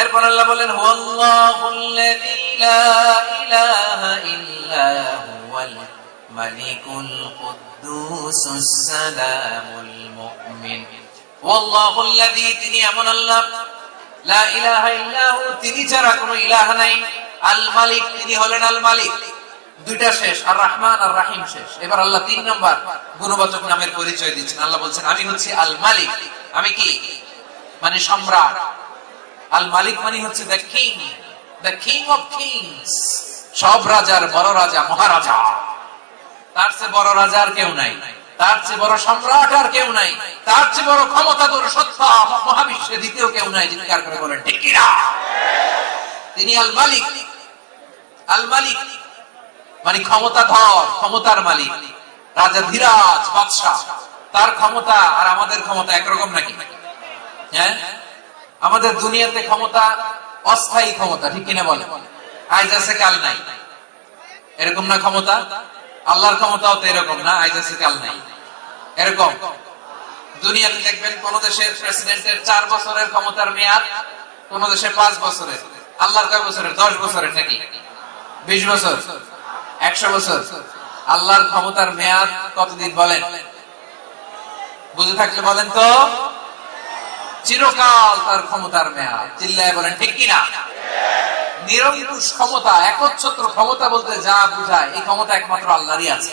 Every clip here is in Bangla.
এরপর আল্লাহ বলেন হুয়াল্লাহুল্লাযী লা ইলাহা ইল্লা হুয়াল মালিকুল কুদ্দুসুস সালামুল মুমিন। হুয়াল্লাহুল্লাযী, তিনি এমন আল্লাহ, লা ইলাহা ইল্লা হু, তিনি ছাড়া কোনো ইলাহ নাই, আল মালিক, তিনি হলেন আল মালিক। দুইটা শেষ, আর রহমান আর রাহিম শেষ। এবার আল্লাহ 3 নাম্বার গুণবাচক নামের পরিচয় দিচ্ছেন। আল্লাহ বলছেন আমি হচ্ছি আল মালিক। আমি কি? মানে সম্রাট। আল মালিক মানে হচ্ছে দ্য কিং অফ কিংস, সব রাজার বড় রাজা, মহারাজা। তার চেয়ে বড় রাজা আর কেউ নাই, তার চেয়ে বড় সম্রাট আর কেউ নাই, তার চেয়ে বড় ক্ষমতাধর সত্তা মহাবিশ্বে দ্বিতীয় কেউ নাই। চিৎকার করে বলেন ঠিক কি না? তিনি আল মালিক। আল মালিক মানে ক্ষমতাধর, ক্ষমতার মালিক, রাজা ধীরাজ বাদশাহ। তার ক্ষমতা আর আমাদের ক্ষমতা একরকম নাকি? হ্যাঁ, আমাদের দুনিয়াতে ক্ষমতা অস্থায়ী ক্ষমতা, ঠিক কিনা বলে? আজ আছে কাল নাই, এরকম না ক্ষমতা? আল্লাহর ক্ষমতাও তো এরকম না, আজ আছে কাল নাই এরকম। দুনিয়াতে দেখবেন কোন দেশের প্রেসিডেন্টের 4 বছরের ক্ষমতার মেয়াদ, কোন দেশে 5 বছরের। আল্লাহর কয় বছরের? 10 বছরের নাকি 20 বছর, 100 বছর। আল্লাহর ক্ষমতার মেয়াদ কতদিন বলেন? বুঝে থাকলে বলেন তো। চিরকাল তার ক্ষমতার মেয়াদ। চিল্লায় বলেন ঠিক কিনা? নিরঙ্কুশ ক্ষমতা, একচ্ছত্র ক্ষমতা বলতে যা বুঝায়, এই ক্ষমতা একমাত্র আল্লাহরই আছে।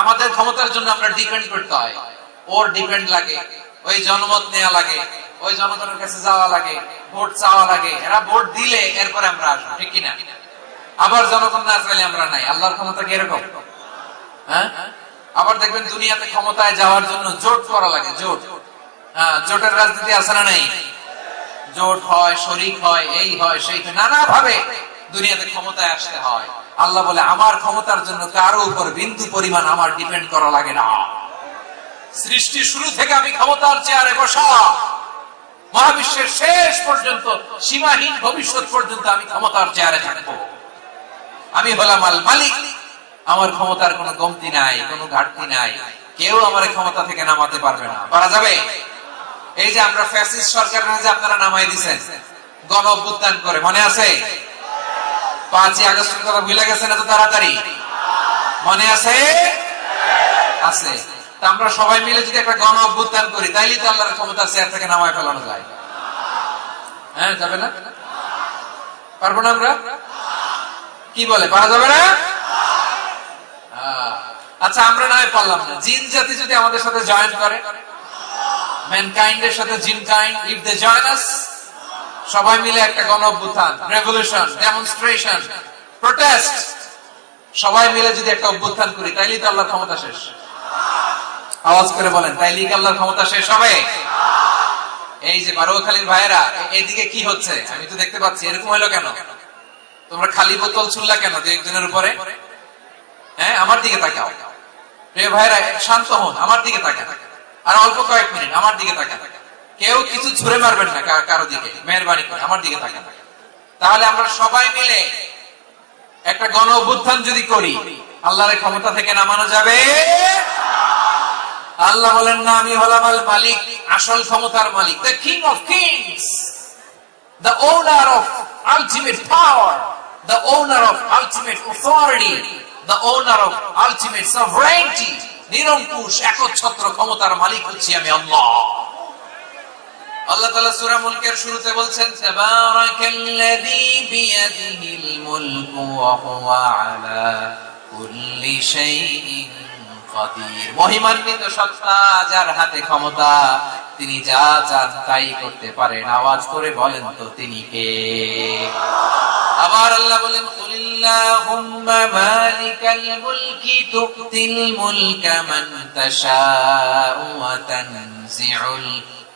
আমাদের ক্ষমতার জন্য আমরা ডিপেন্ড করতে হয়, ওর ডিপেন্ড লাগে, ওই জনমত নেওয়া লাগে, ওই জনগণের কাছে যাওয়া লাগে, ভোট চাওয়া লাগে। এরা ভোট দিলে এরপরে আমরা আসবো, ঠিক কিনা? আবার জনগণ না চাইলে আমরা নাই। আল্লাহর ক্ষমতা কি এরকম? হ্যাঁ, আবার দেখবেন দুনিয়াতে ক্ষমতায় যাওয়ার জন্য জোট করা লাগে, জোট। জোটের রাজনীতি আছে না নাই? জোট হয়, শরিক হয়, এই হয় সেই হয়, নানা ভাবে দুনিয়াতে ক্ষমতায় আসতে হয়। আল্লাহ বলে আমার ক্ষমতার জন্য কারো উপর বিন্দু পরিমাণ আমার ডিপেন্ড করা লাগে না। সৃষ্টি শুরু থেকে আমি ক্ষমতার চেয়ারে বসা, মহাবিশ্বের শেষ পর্যন্ত, সীমাহীন ভবিষ্যৎ পর্যন্ত আমি ক্ষমতার চেয়ারে থাকবো। আমি হলাম আল মালিক। আমার ক্ষমতার কোনো কমতি নাই, কোনো ঘাটতি নাই। কেউ আমার ক্ষমতা থেকে নামাতে পারবে না। পারা যাবে? এই যে আমরা ফ্যাসিস্ট সরকার যে আপনারা নামাই দিচ্ছেন গণ অভ্যুত্থান করে, মনে আছে? 5ই আগস্টের কথা ভুলে গেছেন এত তাড়াতাড়ি? মনে আছে? আছে। তা আমরা সবাই মিলে যদি একটা গণ অভ্যুত্থান করি, তাইলে তো আল্লাহর ক্ষমতা চেয়ার থেকে নামায় ফেলানো যায়। হ্যাঁ, যাবে না? পারবো না আমরা? কি বলে, পারা যাবে না? আচ্ছা, আমরা না হয় পারলাম না, জিন জাতি যদি আমাদের সাথে জয়েন করে, ম্যানকাইন্ড এর সাথে জিনকাইন্ড, ইফ দে জয়েন আস, সবাই মিলে একটা গণ অভ্যুত্থান, রেভলিউশন, ডেমনস্ট্রেশন, প্রোটেস্ট, সবাই মিলে যদি একটা অভ্যুত্থান করি, তাইলেই তো আল্লাহর ক্ষমতা শেষ। আওয়াজ করে বলেন, তাইলেই কি আল্লাহর ক্ষমতা শেষ হবে? এই যে বারোয়াখালীর ভাইয়েরা, এইদিকে কি হচ্ছে আমি তো দেখতে পাচ্ছি। এরকম হলো কেন? তোমরা খালি বোতল ছুড়লা কেন 2-1 জনের উপরে? হ্যাঁ, আমার দিকে তাকাও। প্রিয় ভাইরা, শান্ত হন, আমার দিকে তাকান, আর অল্প কয়েক মিনিট আমার দিকে তাকান। কেউ কিছু ছুঁড়ে মারবেন না কারো দিকে, মেহরবানি করে আমার দিকে তাকান। তাহলে আমরা সবাই মিলে একটা গণ অভ্যুত্থান যদি করি, আল্লাহর ক্ষমতা থেকে নামানো যাবে? আল্লাহ বলেন না, আমি হলাম আল মালিক, আসল ক্ষমতার মালিক, the king of kings, the owner of ultimate power, the owner of ultimate authority, the owner of ultimate sovereignty, নিরঙ্কুশ একচ্ছত্র ক্ষমতার মালিক হচ্ছি আমি আল্লাহ। আল্লাহ তাআলা সূরা মুলকের শুরুতে বলছেন, তাবারাকাল্লাযী বিয়াদিহিল মুলকু ওয়া হুয়া আলা কুল্লি শাইইন কাদির। মহিমান্বিত সত্তা, যার হাতে ক্ষমতা, তিনি যা চান তাই করতে পারেন। আওয়াজ করে বলেন তো তিনি কে? আবার আল্লাহ বলেন, কুলিল্লাহুম্মা মালিকাল মুলকি তুতিল মুলকা মান তাশাউ ওয়া তানজিউল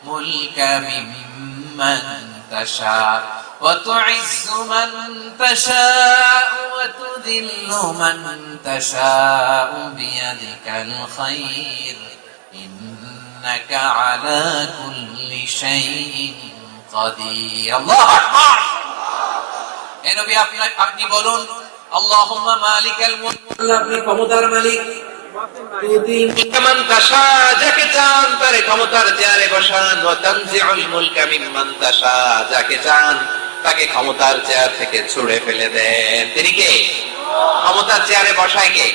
মুলকা মিম্মান তাশাউ ওয়া তুইজ্জু মান তাশাউ ওয়া তুযিল্লু মান তাশাউ বিয়াদিকাল খায়র ইন্নাকা আলা কুল্লি শাইইন কাদির। আল্লাহু আকবার। এ নবী, আপনি বলুন, আল্লাহুম্মা মালিকাল মুলক, আপনি ক্ষমতার মালিক, তুতি মুলকা মান তাশা, যাকে চান তার ক্ষমতার চেয়ারে বসান। ওয়া তানজিউল মুলকা মিম্মান তাশা, যাকে চান তাকে ক্ষমতার চেয়ার থেকে ছুঁড়ে ফেলে দেন। তিনি কে? ক্ষমতার চেয়ারে বসায় কে?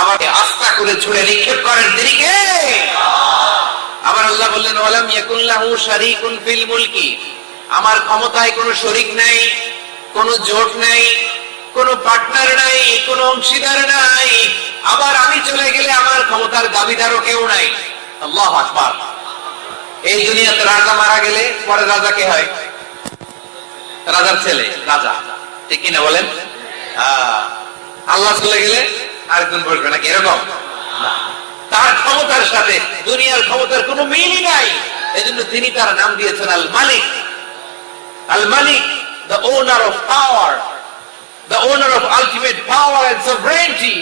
আমাকে আস্থা করে ছুঁড়ে নিক্ষেপ করেন, তিনি কে? আবার আল্লাহ বললেন ওয়ালাম ইয়াকুন লাহু শারীকুন ফিল মুলকি, আমার ক্ষমতায় কোনো শরীক নাই, কোনো জোট নাই, কোনো পার্টনার নাই, কোনো অংশীদার নাই। আবার আমি চলে গেলে আমার ক্ষমতার দাবিদারও কেউ নাই। আল্লাহু আকবার। এই দুনিয়াতে রাজা মারা গেলে পরে রাজা কে হয়? রাজার ছেলে রাজা, ঠিক কিনা বলেন? আল্লাহ চলে গেলে আরেকজন বসবে নাকি? এরকম তার ক্ষমতার সাথে দুনিয়ার ক্ষমতার কোনো মিলই নাই। এজন্য তিনি তার নাম দিয়েছেন আল মালিক। আল মালিক, the owner of power, the owner of ultimate power and sovereignty,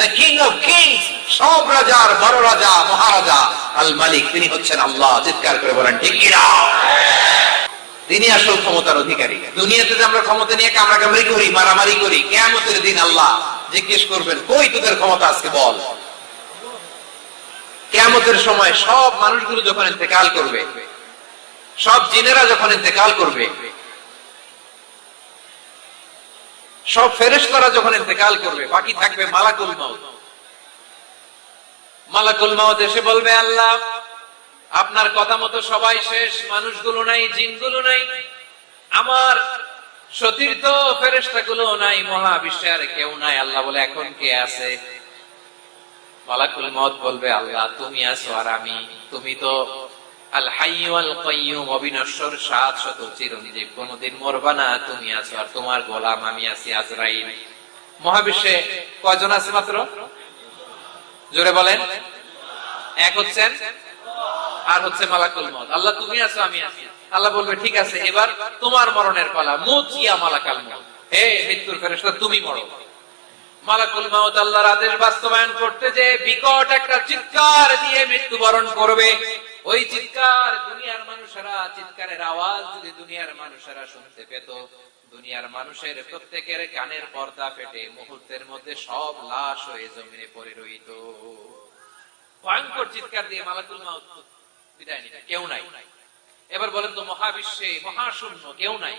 the king of kings, সব রাজার বড় রাজা, মহারাজা আল মালিক, তিনি হচ্ছেন আল্লাহ। চিৎকার করে বলেন ঠিক কিনা? তিনি আসল ক্ষমতার অধিকারী। দুনিয়াতে যে আমরা ক্ষমতা নিয়ে কামড়াকামড়ি করি, মারামারি করি, কিয়ামতের দিন আল্লাহ জিজ্ঞেস করবেন কই তোদের ক্ষমতা আজকে বল। কিয়ামতের সময় সব মানুষগুলো যখন ইন্তেকাল করবে, সব জিনেরা যখন ইন্তেকাল করবে, সব ফেরেশতারা যখন ইন্তেকাল করবে, বাকি থাকবে মালাকুল মউত। মালাকুল মউত এসে বলবে আল্লাহ আপনার কথা মতো সবাই শেষ, মানুষগুলো নাই, জিনগুলো নাই, আমার সতীর্থ ফেরেশতাগুলো নাই, মহাবিশ্বে আর কেউ নাই। আল্লাহ বলে এখন কে আছে? মালাকুল মউত বলবে আল্লাহ তুমি আছো আর আমি। তুমি তো আল হাইয়্যু আল কাইয়্যুম, অবিনশ্বর, শাশ্বত, চিরঞ্জীব, কোনদিন মরবা না, তুমি আছো আর তোমার গোলাম আমি আছি আজরাইল। মহাবিশ্বে কয়জন আছে মাত্র? জোরে বলেন। এক হচ্ছেন আর হচ্ছে মালাকুল মউত। আল্লাহ তুমি আছো আমি আছি। আল্লাহ বলবে ঠিক আছে এবার তোমার মরণের পালা, মুত ইয়া মালাকাল মউত, হে মৃত্যুর ফেরেশতা তুমি মরো। মালাকুল মউত আল্লাহর আদেশ বাস্তবায়ন করতে যে বিকট একটা চিৎকার দিয়ে মৃত্যুবরণ করবে। ওই চিৎকার দুনিয়ার মানুষেরা, চিৎকারের আওয়াজ যদি দুনিয়ার মানুষেরা শুনতে পেত, দুনিয়ার মানুষের প্রত্যেকের কানের পর্দা ফেটে মুহূর্তের মধ্যে সব লাশ হয়ে জমিনে পড়ে রইত। ভয়ঙ্কর চিৎকার দিয়ে মালাকুল মউত বিদায় নিবে, কেউ নাই। এবার বলেন তো মহাবিশ্বে মহাশূন্য, কেউ নাই,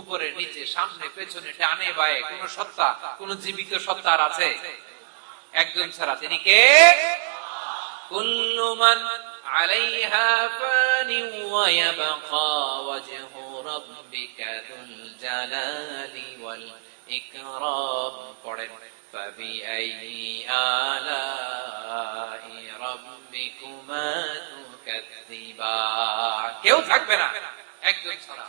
উপরে নিচে সামনে পেছনে ডানে বায়ে কোন সত্তা, কোন জীবিত সত্তার আছে? একজন ছাড়া, তিনি কে? কুল্লু মান আলাইহা ফানি ওয়া ইয়াবকা ওয়াজহু রাব্বিকা যুল জালালি ওয়াল ইকরাম। পড়েন ফাবিআইয়ি আলাই রাব্বিকুমা তুকাযযিবান। কেউ থাকবে না একজন ছাড়া।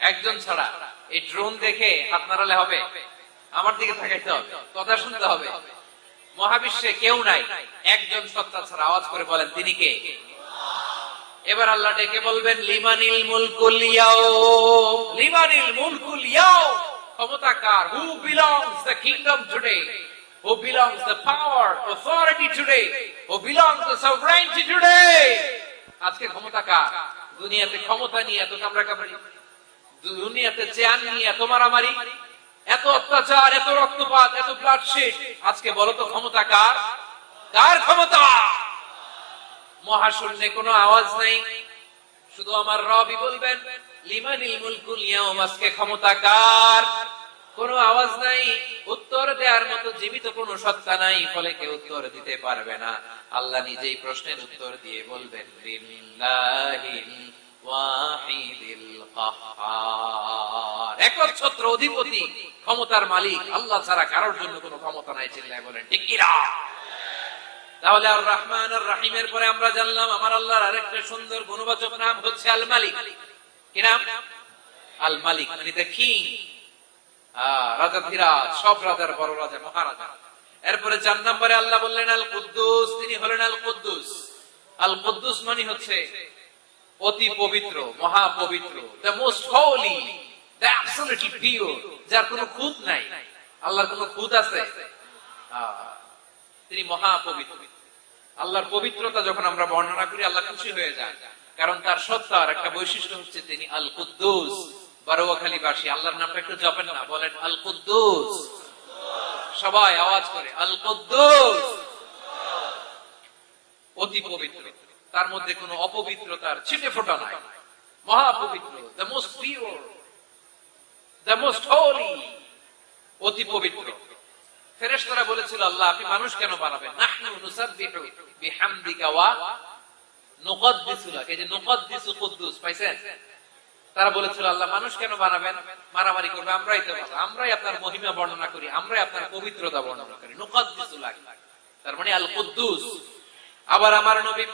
একজন ছাড়া। এই ড্রোন দেখে হাত নাড়ালে হবে? আমার দিকে তাকাইতে হবে, কথা শুনতে হবে। মহাবিশ্বে কেউ নাই, একজন সত্তা ছাড়া। আওয়াজ করে বলেন তিনি কে? এবার আল্লাহ ডেকে বলবেন লিমানিল মুলকুল ইয়াউম, লিমানিল মুলকুল ইয়াউম, ক্ষমতা কার? Who belongs the kingdom today, who belongs the power authority today, who belongs the sovereignty today. আজকে ক্ষমতা কার? দুনিয়াতে ক্ষমতা নিয়ে এত কামড়াকামড়ি, দুনিয়াতে চেয়ার নিয়ে এত মারামারি, এত অত্যাচার, এত রক্তপাত, এত ব্লাডশেড। আজকে বলো তো ক্ষমতা কার? কার ক্ষমতা? মহাশূন্যে কোনো আওয়াজ নাই, শুধু আমার রবই বলবেন লিমানিল মুলকুল ইয়াউম, আজকে ক্ষমতা কার? কোনো আওয়াজ নাই, উত্তর দেওয়ার মতো জীবিত কোনো সত্তা নাই, ফলে কেউ উত্তর দিতে পারবে না। আল্লাহ নিজেই প্রশ্নের উত্তর দিয়ে বলবেন লিল্লাহিল ওয়াহিদিল কাহ্হার, একচ্ছত্র অধিপতি, ক্ষমতার মালিক আল্লাহ ছাড়া কারোর জন্য কোনো ক্ষমতা নাই। চিল্লায় বলেন ঠিক কি না? তাহলে আর রহমান আর রহিমের পরে আমরা জানলাম আমার আল্লাহর আরেকটা সুন্দর গুণবাচক নাম হচ্ছে আল মালিক। কি নাম? আল মালিক, মানে দ্য কিং, রাজাধিরাজ, সব রাজার বড় রাজা, মহারাজা। এরপরে 4 নম্বরে আল্লাহ বললেন আল কুদ্দুস, তিনি হলেন আল কুদ্দুস। আল কুদ্দুস মানে হচ্ছে অতি পবিত্র, মহা পবিত্র, the most Holi, the absolutely pure, যার কোনো খুঁত নাই। আল্লাহর কোনো খুঁত আছে? তিনি মহা পবিত্র। আল্লাহর পবিত্রতা যখন আমরা বর্ণনা করি আল্লাহ খুশি হয়ে যায়, কারণ তার সত্তার একটা বৈশিষ্ট্য হচ্ছে তিনি আল কুদ্দুস। বারোয়াখালীবাসী আল্লাহর নামটা একটু জপেন না, বলেন আল কুদ্দুস। সবাই আওয়াজ করে আল কুদ্দুস, অতি পবিত্র, তার মধ্যে কোনো অপবিত্রতার ছিটে ফোঁটা নাই, মহাপবিত্র, the most pure, the most holy, অতি পবিত্র। ফেরেশতারা বলেছিল আল্লাহ আপনি মানুষ কেন বানাবেন? নাহনু নুসাব্বিহু বিহামদিকা ওয়া নুকদ্দিসু লাক, এই যে নুকদ্দিসু কুদ্দুস পাইছেন? তারা বলেছিল আল্লাহ মানুষ কেন বানাবেন, মারামারি করবে, আমরাই তো ভালো, আমরাই আপনার মহিমা বর্ণনা করি, আমরাই আপনার পবিত্রতা বর্ণনা করি, নুকদ্দিসু লাক, তার মানে আল কুদ্দুস। আবার আমার নবী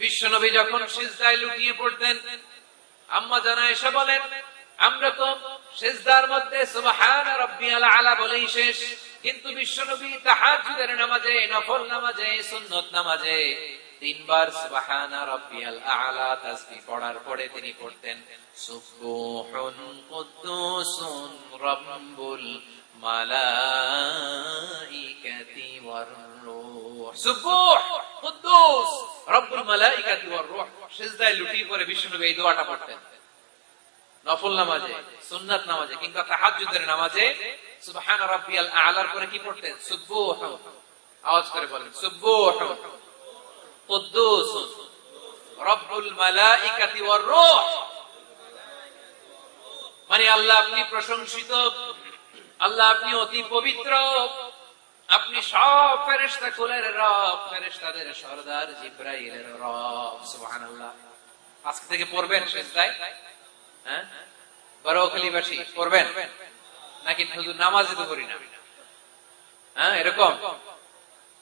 বিশ্ব নবী যখন সিজদায় লুটিয়ে পড়তেন, আম্মা জানা এসে বলেন আমরা তো সিজদার মধ্যে সুবহান রাব্বিয়াল আলা বলেই শেষ, কিন্তু বিশ্ব নবী তাহাজ্জুদের নামাজে, নফল নামাজে, সুন্নত নামাজে তিনবার সুবহান রাব্বিয়াল আলা তাসবিহ পড়ার পরে তিনি পড়তেন সুবহুন কুদ্দুসুন রাব্বুল মালাইকাতি ওয়ার রূহ, সুবহ কুদ্দুস রব্বুল মালাইকাতি ওয়ার রূহ। সিজদায় লুটিয়ে পড়ে বিশ্বনবী এই দোয়াটা পড়তেন নফল নামাজে, সুন্নাত নামাজে কিংবা তাহাজ্জুদের নামাজে সুবহান রাব্বিয়াল আলার পরে কি পড়তেন? সুবহ, আওয়াজ করে বলেন সুবহ কুদ্দুস রব্বুল মালাইকাতি ওয়ার রূহ। মানে আল্লাহ আপনি প্রশংসিত, আল্লাহ আপনি অতি পবিত্র, আপনি সব ফেরেশতা কুলের রব, ফেরেশতাদের সরদার জিবরাইলের রব। সুবহানাল্লাহ। আজকে থেকে পড়বেন সিজদায়, হ্যাঁ বারোখালীবাসী পড়বেন নাকি শুধু নামাজে তো করি না? হ্যাঁ এরকম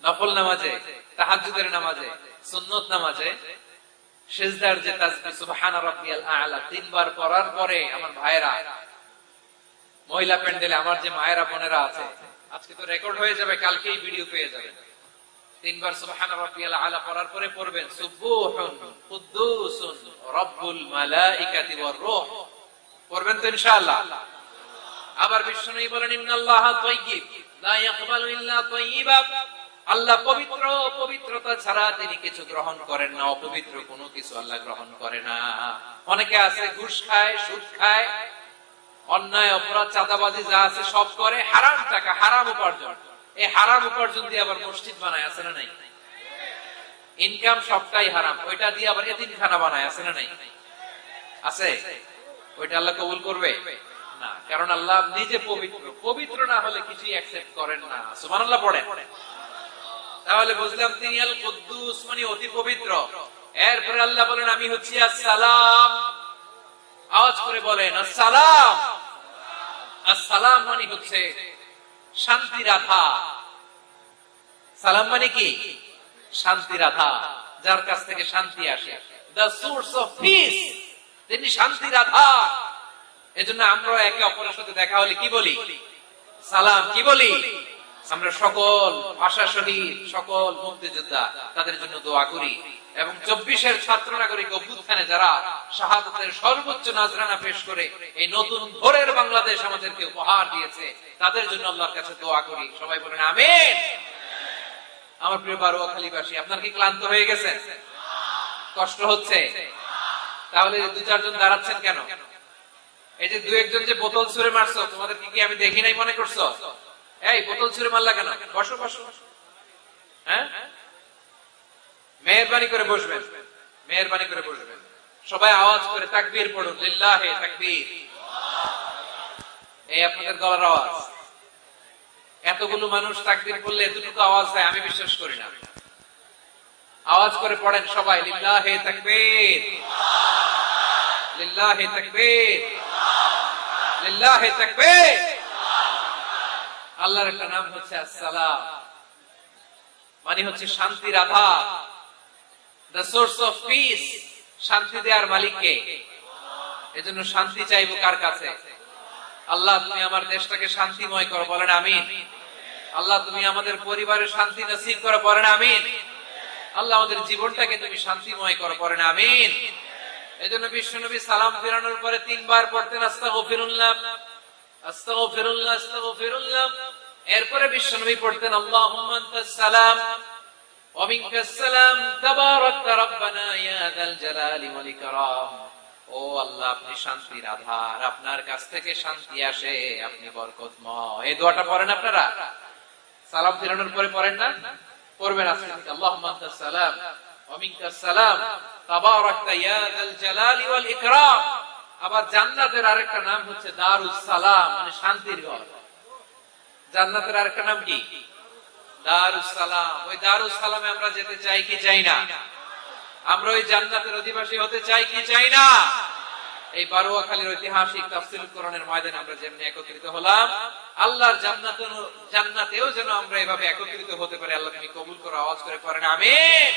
নফল নামাজে, তাহাজ্জুদের নামাজে, সুন্নত নামাজে সিজদার যে তাসবিহ সুবহান রাব্বিয়াল আলা তিনবার পড়ার পরে আমার ভাইরা, মহিলা প্যান্ডেলে আমার যে মায়েরা বোনেরা আছে, আজকে তো রেকর্ড হয়ে যাবে, কালকেই ভিডিও পেয়ে যাবেন। তিনবার সুবহান রাব্বিয়াল আলা পড়ার পরে পড়বেন সুবহুন কুদ্দুসুন রব্বুল মালাইকাতি ওয়ার রূহ। পড়বেন তো ইনশাআল্লাহ। আবার বিষ্ণু বলেন ইন্নাল্লাহা তাইয়্যিব লা ইয়াকবালু ইল্লা তাইয়্যিবা, আল্লাহ পবিত্র, পবিত্রতা ছাড়া তিনি কিছু গ্রহণ করেন না, অপবিত্র কোনো কিছু আল্লাহ গ্রহণ করে না। অনেকে আছে ঘুষ খায়, সুদ খায়, অন্যায় অপরাধ চাঁদাবাজি যা আছে সব করে, হারাম টাকা, হারাম উপার্জন, এই হারাম উপার্জন দিয়ে আবার মসজিদ বানায়, আছে না নাই? ইনকাম সবটাই হারাম, ওইটা দিয়ে আবার এতিমখানা বানায়, আছে না নাই? আছে। ওইটা আল্লাহ কবুল করবে না, কারণ আল্লাহ নিজে পবিত্র, পবিত্র না হলে কিছুই অ্যাকসেপ্ট করেন না। সুবহানাল্লাহ পড়েন। তাহলে বুঝলাম তিনি আল কুদ্দুস মানে অতি পবিত্র। এরপরে আল্লাহ বলেন আমি হচ্ছি আসসালাম, আওয়াজ করে বলেন আসসালাম। আসসালাম মানে হচ্ছে শান্তির আধার। সালাম মানে কি? শান্তির আধার, যার কাছ থেকে শান্তি আসে, the source of peace, তিনি শান্তির আধার। এজন্য আমরা একে অপরের সাথে দেখা হলে কি বলি? সালাম। কি বলি? আমরা সকল ভাষা শহীদ, সকল মুক্তিযোদ্ধা তাদের জন্য দোয়া করি, এবং 24-এর ছাত্র নাগরিক অভ্যুত্থানে যারা শাহাদাতের সর্বোচ্চ নাজরানা পেশ করে এই নতুন ভোরের বাংলাদেশ আমাদেরকে উপহার দিয়েছে, তাদের জন্য আল্লাহর কাছে দোয়া করি। সবাই বলেন আমিন। আমার প্রিয় বারোয়াখালীবাসী, আপনার কি ক্লান্ত হয়ে গেছে? কষ্ট হচ্ছে? তাহলে 2-4 জন দাঁড়াচ্ছেন কেন? এই যে 2-1 জন যে বোতল ছুঁড়ে মারছো, তোমাদের কি আমি দেখি নাই মনে করছো? এই বোতল ছুঁড়ে মারলা কেন? বসো বসো। হ্যাঁ, মেহেরবানি করে বসবেন, মেহেরবানি করে বসবেন। সবাই আওয়াজ করে তাকবীর পড়ুন, লিল্লাহি তাকবীর। এই আপনাদের গলার আওয়াজ। এতগুলো মানুষ তাকবীর করলে এতটুকু আওয়াজ দেয় আমি বিশ্বাস করি না। আওয়াজ করে পড়েন সবাই, লিল্লাহি তাকবীর, লিল্লাহি তাকবীর, লিল্লাহি তাকবীর। আল্লাহর একটা নাম হচ্ছে আসসালাম, মানে হচ্ছে শান্তির আধার, the source of peace, শান্তি দেওয়ার মালিক কে? এজন্য শান্তি চাইবো কার কাছে? আল্লাহ তুমি আমার দেশটাকে শান্তিময় করো, বলেন আমিন। আল্লাহ তুমি আমাদের পরিবারের শান্তি নসিব করো, বলেন আমিন। আল্লাহ আমাদের জীবনটাকে তুমি শান্তিময় করো, বলেন আমিন। এজন্য বিশ্বনবী সালাম ফেরানোর পরে 3 বার পড়তেন আস্তাগফিরুল্লাহ, আস্তাগফিরুল্লাহ, আস্তাগফিরুল্লাহ। এরপরে বিশ্বনবী পড়তেন আল্লাহুম্মা আনতাস সালাম ওয়া মিনকাস সালাম তাবারাকতা রাব্বানা ইয়া যাল জালালি ওয়াল ইকরাম। ও আল্লাহ আপনি শান্তির আধার, আপনার কাছ থেকে শান্তি আসে, আপনি বরকতময়। এই দোয়াটা পড়েন আপনারা? সালাম ফেরানোর পরে পড়েন না? পড়বেন আজকে থেকে আল্লাহুম্মা আনতাস সালাম ওয়া মিনকাস সালাম তাবারাকতা ইয়া যাল জালালি ওয়াল ইকরাম। আবার জান্নাতের আরেকটা নাম হচ্ছে দারুস সালাম, মানে শান্তির ঘর। জান্নাতের আরেকটা নাম কি? দারুস সালাম। ওই দারুস সালামে আমরা যেতে চাই কি চাই না? আমরা ওই জান্নাতের অধিবাসী হতে চাই কি চাই না? এই বারোয়াখালীর ঐতিহাসিক তাফসীরুল কোরআনের ময়দানে আমরা যেমনি একত্রিত হলাম, আল্লাহর জান্নাতেও যেন আমরা এভাবে একত্রিত হতে পারি। আল্লাহ তুমি কবুল করো, আওয়াজ করে পড়েন আমিন।